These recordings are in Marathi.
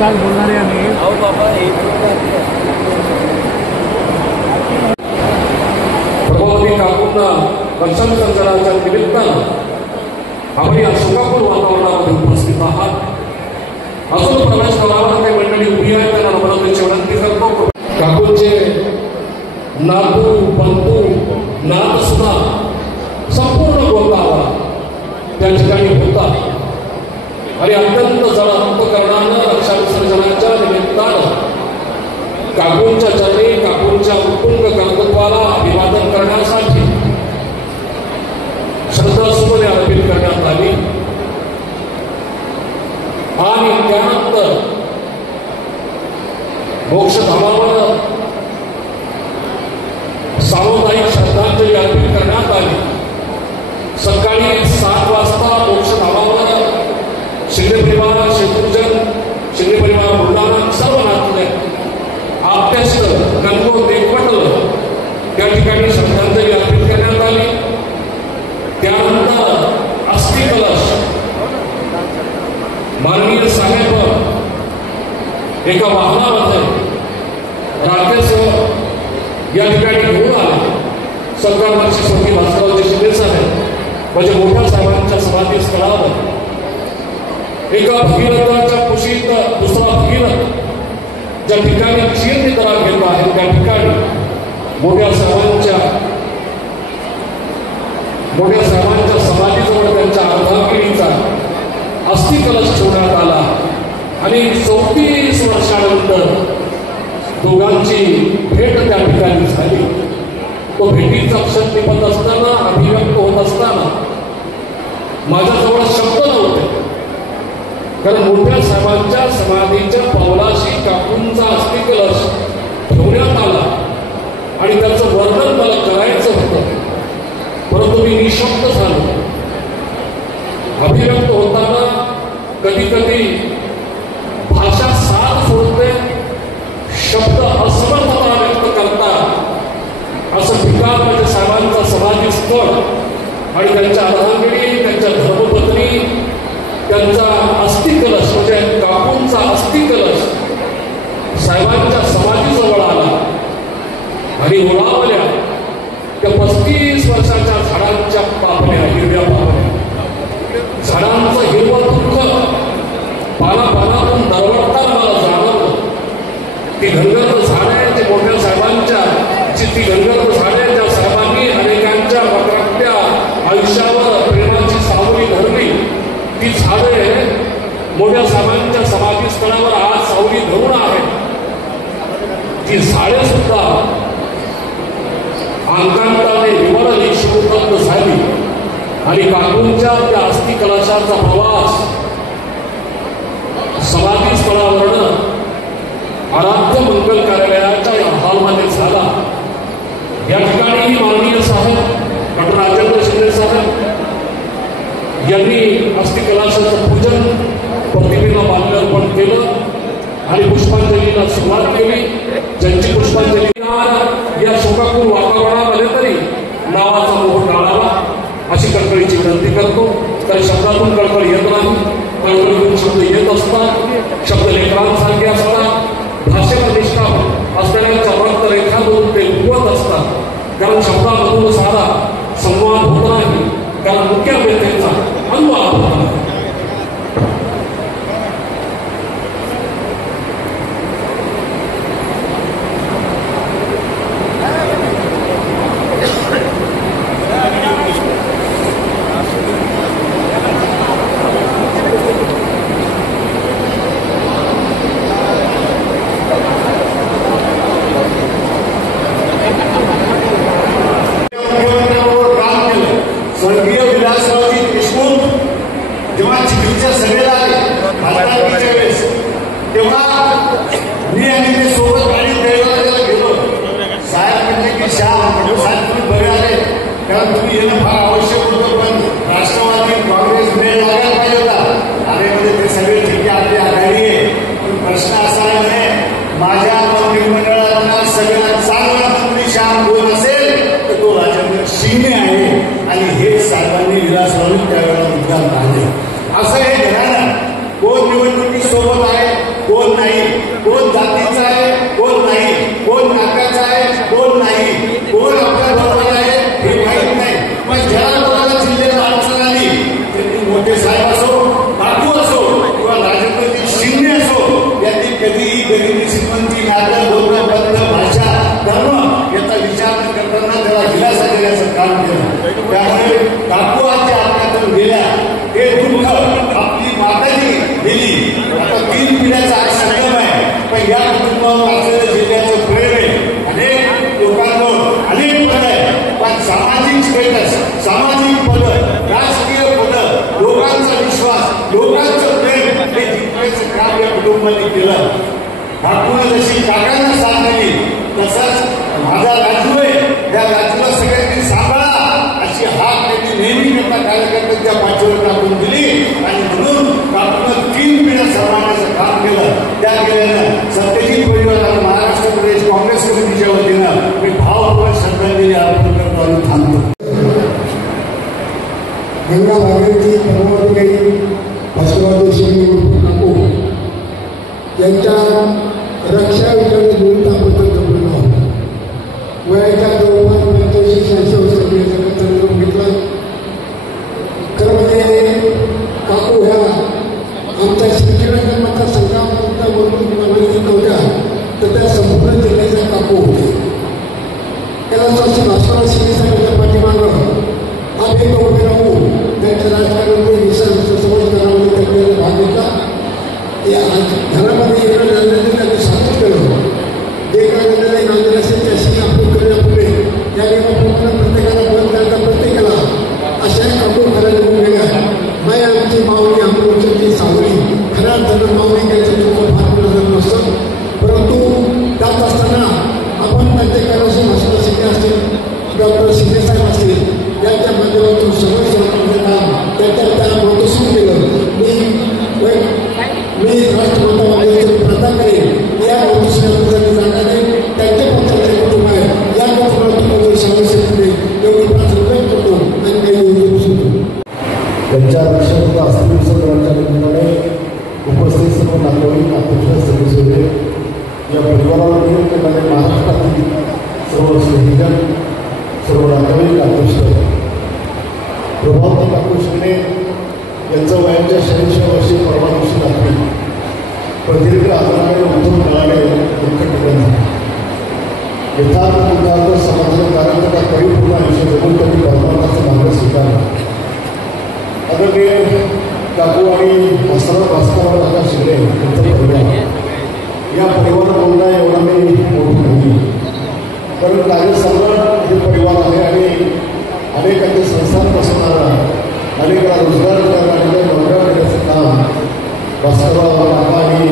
काल बोलणारे आम्ही प्रभावती काकूंना वर्षांतराच्या निमित्तानं आपण या सुखापूर वातावरणामध्ये उपस्थित आहात. अजून प्रवेश करावा काही मंडळी उभी आहे त्यांना नम्रतेची विनंती करतो. काकूंचे नातू बंधू नात सुद्धा संपूर्ण गोंगावा त्या ठिकाणी होता आणि अत्यंत जड अंतकरणानं रक्षाविसर्जनाच्या निमित्तानं काकूंच्या चरणी काकूंच्या उत्तुंग कर्तृत्वाला अभिवादन करण्यासाठी श्रद्धासुमने अर्पित करण्यात आली आणि त्यानंतर मोक्षधामावर सामुदायिक श्रद्धांजली अर्पित करण्यात आली. सकाळी 7 वाजता मोक्षधामावर शिंदे परिवार शेतूरजन शिंदे परिवार बुलढाणा सर्व नातले आप्तेष्ट गणगोर देखवटलं त्या ठिकाणी श्रद्धांजली अर्पित करण्यात आली. त्यानंतर अस्थि कलश माननीय साहेब एका वाहनामध्ये राकेश या ठिकाणी घेऊन आले. सरकारवरची स्वर्गीय भास्कररावजी शिंदे साहेब म्हणजे मोठ्या साहेबांच्या समाधी स्थळावर एका भगीरथाच्या कुशीत दुसरा भगीरथ ज्या ठिकाणी चीरनिद्रा घेत आहे त्या ठिकाणी मोठ्या साहेबांच्या समाधीजवळ त्यांच्या अर्धांगिनीचा अस्थि कलश ठेवण्यात आला आणि 34 वर्षानंतर दोघांची भेट त्या ठिकाणी झाली. तो भेटीचा क्षण निपत असताना अभिव्यक्त होत असताना माझ्याजवळ शब्द नव्हते, कारण मोठ्या साहेबांच्या समाधीच्या पावलाशी काकूंचा अस्थि कलश ठेवण्यात आला आणि त्याचं वर्णन मला करायचं होतं, परंतु मी निशब्द झालो. अभिव्यक्त होताना कधी कधी भाषा साथ सोडते, शब्द असमर्थता व्यक्त करतात. असं ठिकाण म्हणजे साहेबांचा समाधी स्थळ आणि त्यांच्या अर्धांगिनी त्यांच्या धर्मपत्नी त्यांचा अस्थि कलश म्हणजे काकूंचा अस्थि कलश साहेबांच्या समाधीजवळ आला आणि ओळावल्या त्या 35 वर्षाच्या झाडांच्या पापण्या हिरव्या पापण्या झाडांचं हिरवं दुःख पानापानातून दरवडताना मला जाणवलं. ती घनगर्भ झाडे जे मोठ्या साहेबांच्या ती घनगर्भ झाडे ज्या साहेबांनी अनेकांच्या वक्रात्या आयुष्यावर प्रेमाची सावली धरली, ती झाडे मोठ्या साहेबांच्या समाधी स्थळावर आज सावली धरून आहेत. ती झाडे सुद्धा अंकांताने विवरली शिवबद्ध झाली आणि काकूंच्या त्या अस्थि कलशाचा प्रवास समाधी स्थळावरनं आराध्य मंगल कार्यालयाच्या या हॉलमध्ये झाला. या ठिकाणी माननीय साहेब डॉक्टर राजेंद्र शिंदे साहेब यांनी अस्थि कलशाचं पूजन प्रतिमेला माल्यार्पण केलं आणि पुष्पांजलीला सुरुवात केली. ज्यांची पुष्पांजली या शोकाकुल वातावरणामध्ये तरी नावाचा मोह टाळावा अशी कळकळीची विनंती करतो. तर शब्दातून कळकळ येत नाही, कळकळीतून शब्द येत असतात, शब्द लेखनांसारखे असतात, भाषेला निष्ठा असणाऱ्यांच्या रक्तरेखातून ते उगवत असतात. कारण शब्दामधून साधा संवाद होत नाही, कारण मुख्य व्यक्तीचा अनुवाद होत नाही. असं हे घराणं कोण निवडणुकीसोबत आहे, कोण कोण जातीचा आहे कोण नाही, कोण नात्याचा आहे कोण नाही, कोण आपल्या बरोबर आहे हे माहीत नाही. पण ज्याला कोणाला जिल्ह्याला अडचण आली त्यांनी मोठे साहेब असो, काकू असो किंवा राजकीय शिंदे असो, यांनी कधीही गरिबी श्रीमंती नातं बोलणं बंद भाषा धर्म याचा विचार न करताना त्याला दिलासा देण्याचं काम केलं. त्यामुळे काकू आजच्या आपल्यातून गेल्या हे दुःख आपली माताजी दिली. आता 3 पिढ्याचा हा संगम आहे, पण या कुटुंबावर असलेलं जिल्ह्याचं प्रेम आहे. अनेक लोकांवर अनेक पद आहे, पण सामाजिक स्टेटस, सामाजिक पद, राजकीय पद, लोकांचा विश्वास, लोकांचं प्रेम हे जिंकण्याचं काम या कुटुंबाने केलं. काकूने जशी काकांना साथ दिली तसंच माझा राजू आहे, त्या राजूला सगळ्यांनी सांभाळा अशी हाक त्यांनी नेहमी त्यांना कार्यकर्त्यांच्या पाठीवर टाकून दिली. आणि म्हणून काकूनं 3 पिढ्या सांभाळण्याचं काम केलं. त्या केल्यानं सत्यजित परिवाराला महाराष्ट्र प्रदेश काँग्रेस कमिटीच्या वतीनं मी भावपूर्ण श्रद्धांजली अर्पण करतो आणि थांबतो. गंगा भागीरथी धर्माधिकारी बसवराज काकू यांच्या रक्षा विचाराने गुरुताबद्दल जमलेलो आहोत. वयाच्या जवळपास 85-86 वर्षांनी जन्म घेतला. खरं म्हणजे काकू ह्या आमच्या शिक्षणाच्या मतदारसंघाचा वरून नव्हत्या, तर त्या संपूर्ण जिल्ह्याच्या काकू होते. त्याला भास्करराव शिंदेसाहेबांच्या पाठीमागं आम्ही उभे राहू त्यांच्या राजकारणामध्ये समज करण्यामध्ये त्यांनी भाग घेतला. या घरामध्ये एका नांदेडला त्यांनी स्वागत केलं. जे काय नांदेडला नांदेड असेल त्याशी आपण करण्यापूर्वी त्या नियमाप्रमाणे प्रत्येकाला बंद करता प्रत्येकाला अशा काकू खऱ्या निघून गेल्या. माय आमची माऊली आमची सावली खऱ्या अर्थानं माऊली घ्यायचं तुमचं फार प्रधान नसतं. परंतु त्यात असताना आपण प्रत्येकाला भाषण शिकले असतील, डॉक्टर शिंदेसाहेब असतील, यांच्या माध्यमातून सगळं सरकारचं काम त्या महत्त्वपूर्ण केलं. मी राष्ट्रमाता प्रथा करेन या महत्त्वाच्या जाण्याने त्यांच्या पक्षाचे कुटुंब आहे या कुटुंबातून समस्या एवढी प्रार्थना करतो आणि काही सुचतो. त्यांच्या लक्षात असतील सगळ्यांच्या निमित्ताने उपस्थित सर्व नागरिक अध्यक्ष सदस्य या परिवाराला नियुक्तीमध्ये महाराष्ट्रातील सर्व सिटीजन सर्व नागरिक अध्यक्ष प्रभावती काकू शिंदे यांचं वयाच्या 86 वर्षी परवा दिवशी रात्री प्रदीर्घ आजाराने उद्धव मिळाले दुःख ठिकाण झाले. यथार्थ समाजाच्या कार्याचा परिपूर्ण आयुष्य जगून त्यांनी परमार्थाचा मार्ग स्वीकारला. आदरणीय काकू आणि भास्करराव काका शिंदे यांचा परिवार या परिवार बोलणं एवढा मी मोठं नाही, कारण कार्यसंघ हे परिवार आहे आणि अनेकांचे संस्थान बसवणारा, अनेकांना रोजगार देणारा आणि नोकऱ्या देण्याचं काम भास्करराव काका आणि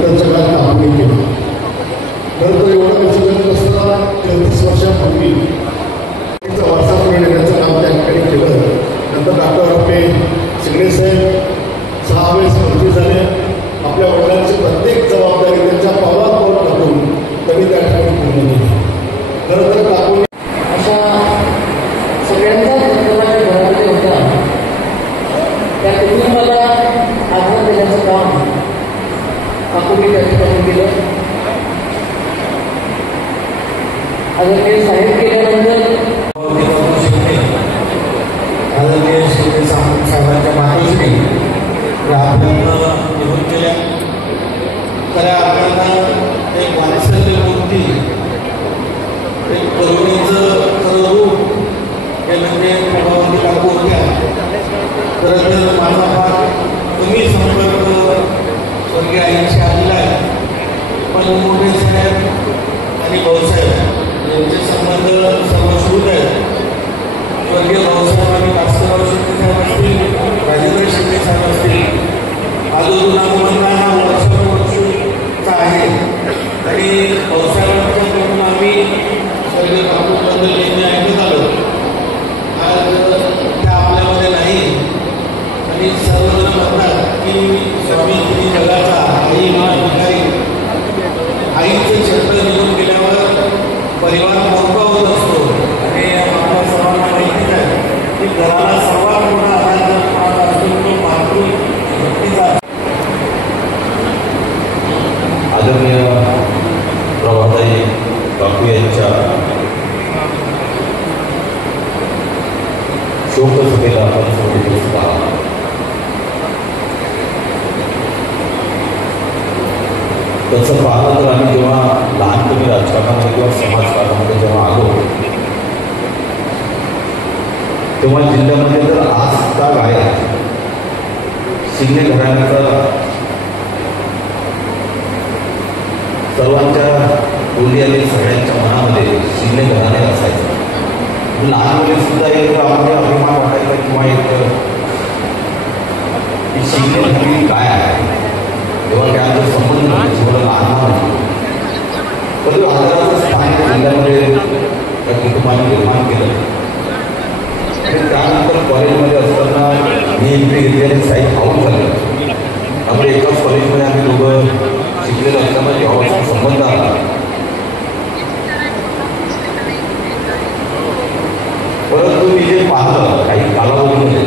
त्यांच्या काळात आपण केलं. नंतर एवढं विचारत असताना 33 वर्षापूर्वी वारसा पुढे नेण्याचं काम त्या ठिकाणी केलं. नंतर डॉक्टर शिंदेसाहेब 6 वेळेस मंत्री झाले. आपल्या वडिलांची प्रत्येक जबाबदारी त्यांच्या पावलावर टाकून त्यांनी त्या ठिकाणी पूर्ण केली. खरं तर काकून अशा सगळ्यांचा कुटुंबाच्या घरामध्ये होता. त्या कुटुंबाला आधार देण्याचं काम काकूंनी त्या ठिकाणी केलं. आदरणीय साहेब केल्यानंतर आदरणीय शिंदे साहेबांच्या मातोश्री आपल्याला निवडून केल्या. खऱ्या आपल्याला एक वात्सल्य मूर्ती, एक करुणीचं खरं रूप हे म्हणजे प्रभावती काकू होत्या. खरं तर माझा फार कमी संपर्क स्वर्गीय आईशी आलेला आहे, पण मोठे साहेब आणि भाऊसाहेब यांचे संबंध सर्वश्रुत आहेत. स्वर्गीय भाऊसाहेब आणि भास्करराव शिंदेसाहेब असतील, राजेंद्र शिंदेसाहेब असतील, आजोबांना हा वर्षाचा आहे. आणि भाऊसाहेबांच्याकडून आम्ही स्वर्गीय काकूबद्दल नेहमी ऐकत आलो. आज त्या आपल्यामध्ये नाही आणि सर्वजण म्हणतात की स्वामी तिने जगाचा आई मा भिकारी आदरणीय प्रभाताई काकू यांच्या शोकसभेला आपण सोबत उपस्थित आहात. तसं पाहिलं तर आम्ही जेव्हा लहानपणी राजकारणामध्ये किंवा समाजकारणामध्ये जेव्हा आलो तेव्हा जिल्ह्यामध्ये जर आजकाल आहे शिंदे घराण्याचा सर्वांच्या बोली आणि सगळ्यांच्या मनामध्ये शिंदे घराणे असायचं. लहानपणी सुद्धा एक आम्हाला अभिमान वाटायचा किंवा एक शिंदे घराणी काय आहे तेव्हा त्यांचा संबंध जेवढं लहान परंतु आदराचं स्थान जिल्ह्यामध्ये त्या कुटुंबाने निर्माण केलं. आणि त्यानंतर कॉलेजमध्ये असताना मी एंट्री घेतली आणि साईड पाहून झालं. त्यामुळे एकाच कॉलेजमध्ये आम्ही दोघं शिकलेलं असताना जेव्हापासून संबंध आला परंतु मी जे पाहलं काही कालावधीमध्ये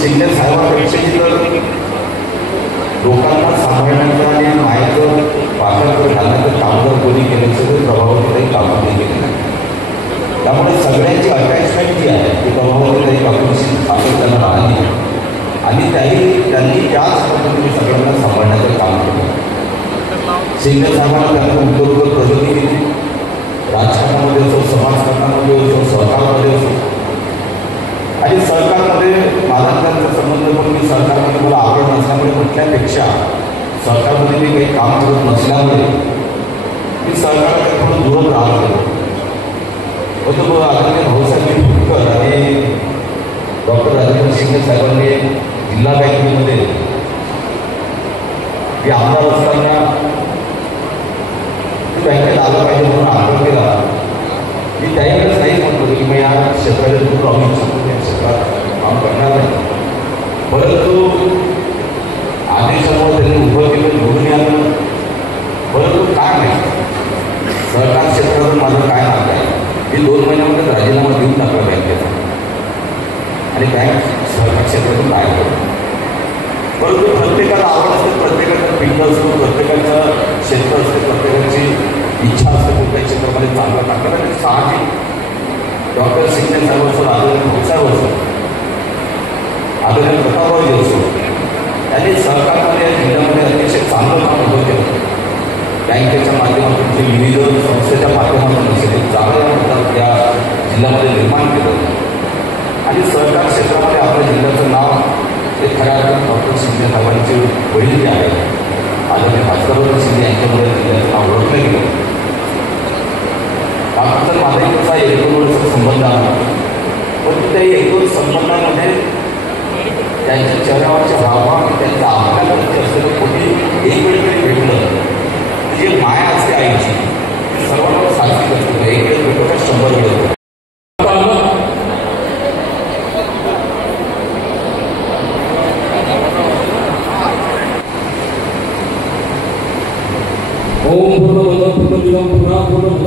शिंदे साहेबांपेक्षाही तर लोकांना सांभाळण्याचं आणि मायेचं वापर घालण्याचं काम जर कोणी केलं सगळं प्रभावाचं काही कामं नाही केलं नाही. त्यामुळे सगळ्यांची अटॅचमेंट जी आहे ती प्रभावाची काही कामांशी सातत्यानं राहिली आणि त्यांनी त्याच पद्धतीने सगळ्यांना सांभाळण्याचं काम केलं. शिंदे साहेबांना त्यांना उत्तरोत्तर प्रगती केली. राजकारणामध्ये असो, समाजकारणामध्ये असो, सहकारमध्ये असो आणि सरकारमध्ये माझा त्यांचा संबंध पण मी सरकारमध्ये मला आवड नसल्यामुळे म्हटल्यापेक्षा सरकारमध्ये मी काही काम करत नसल्यामुळे मी सरकारमध्ये थोडं दूरच राहतो. होतं मग आदरणीय भाऊसाहेब फुटकर आणि डॉक्टर राजेंद्र शिंदे साहेबांनी जिल्हा बँकेमध्ये मी आमदार असताना बँकेत आलं पाहिजे म्हणून आग्रह केला. मी त्यावेळेस नाही म्हणतो की मी या क्षेत्राच्या दूर राहू इच्छितो, त्या क्षेत्रात काम करणार नाही. परंतु आदेशामुळे त्यांनी उभं केलं, निवडून आलं. परंतु काय नाही सहकार क्षेत्रात माझं काय नातं आहे. मी 2 महिन्यामध्ये राजीनामा देऊन टाकला बँकेचा आणि बँक सहकार क्षेत्रातून काय करतो. परंतु प्रत्येकाला आवड असते, प्रत्येकाचा पिंड असतो, प्रत्येकाचं क्षेत्र असते, प्रत्येकाची इच्छा असते कुठल्या क्षेत्रामध्ये चांगलं टाकलं. आणि साहजिक डॉक्टर शिंदे साहेब असो, आदरणीय भाऊसाहेब असो, आदरणीय प्रतापरावजी असो, त्यांनी सहकारमध्ये या जिल्ह्यामध्ये अतिशय चांगलं काम उभं केलं. बँकेच्या माध्यमातून विविध संस्थेच्या माध्यमातून असेल जागा या जिल्ह्यामध्ये निर्माण केलं आणि सहकार क्षेत्रामध्ये आपल्या जिल्ह्याचं नाव हे खऱ्या अर्थाने डॉक्टर शिंदे साहेबांचे वडील जे आहेत आदरणीय भास्करराव शिंदे यांच्यामुळे जिल्ह्याचं नाव ओळखलं गेलं. बाकीचा माझाही कसा 1-2 वर्षाचा संबंध आला पण त्या 1-2 संबंधामध्ये त्यांच्या चेहऱ्यावरचे हावभाव आणि त्यांच्या आपल्याकडे असलेलं कोणी एक वेळ तरी भेटलं जे माया असते आईची सर्वांना साजरी असते. एक वेळ भेटतो का 100 वेळ होतो. ओम पूर्ण पूर्ण पूर्ण पूर्ण पूर्ण